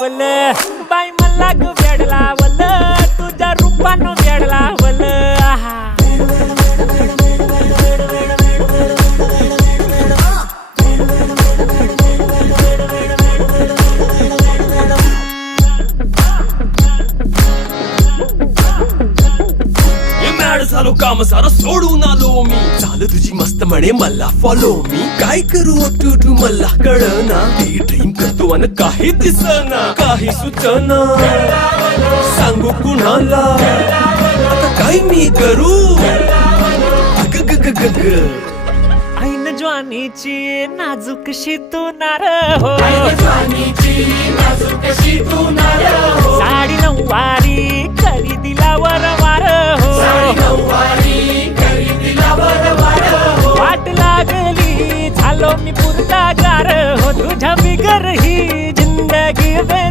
वल बाई मला ग वेड लावल तुझ्या रूपानं वेड लावल आहा झालो काम सारा सोडून आलो मी झालं तुझी मस्त म्हणे मला फॉलो मी काय करू टू मला कळना ती ड्रीम करतो अन काही दिसना काही सुचना सांगू कुणाला आता काय मी करू ऐन ज्वानीची नाजूकशी तू नार हो साडी नऊवारी करी दिला वरवार हो वाट लागली झालो मी पुरता गार हो तुझ्या बिगर ही जिंदगी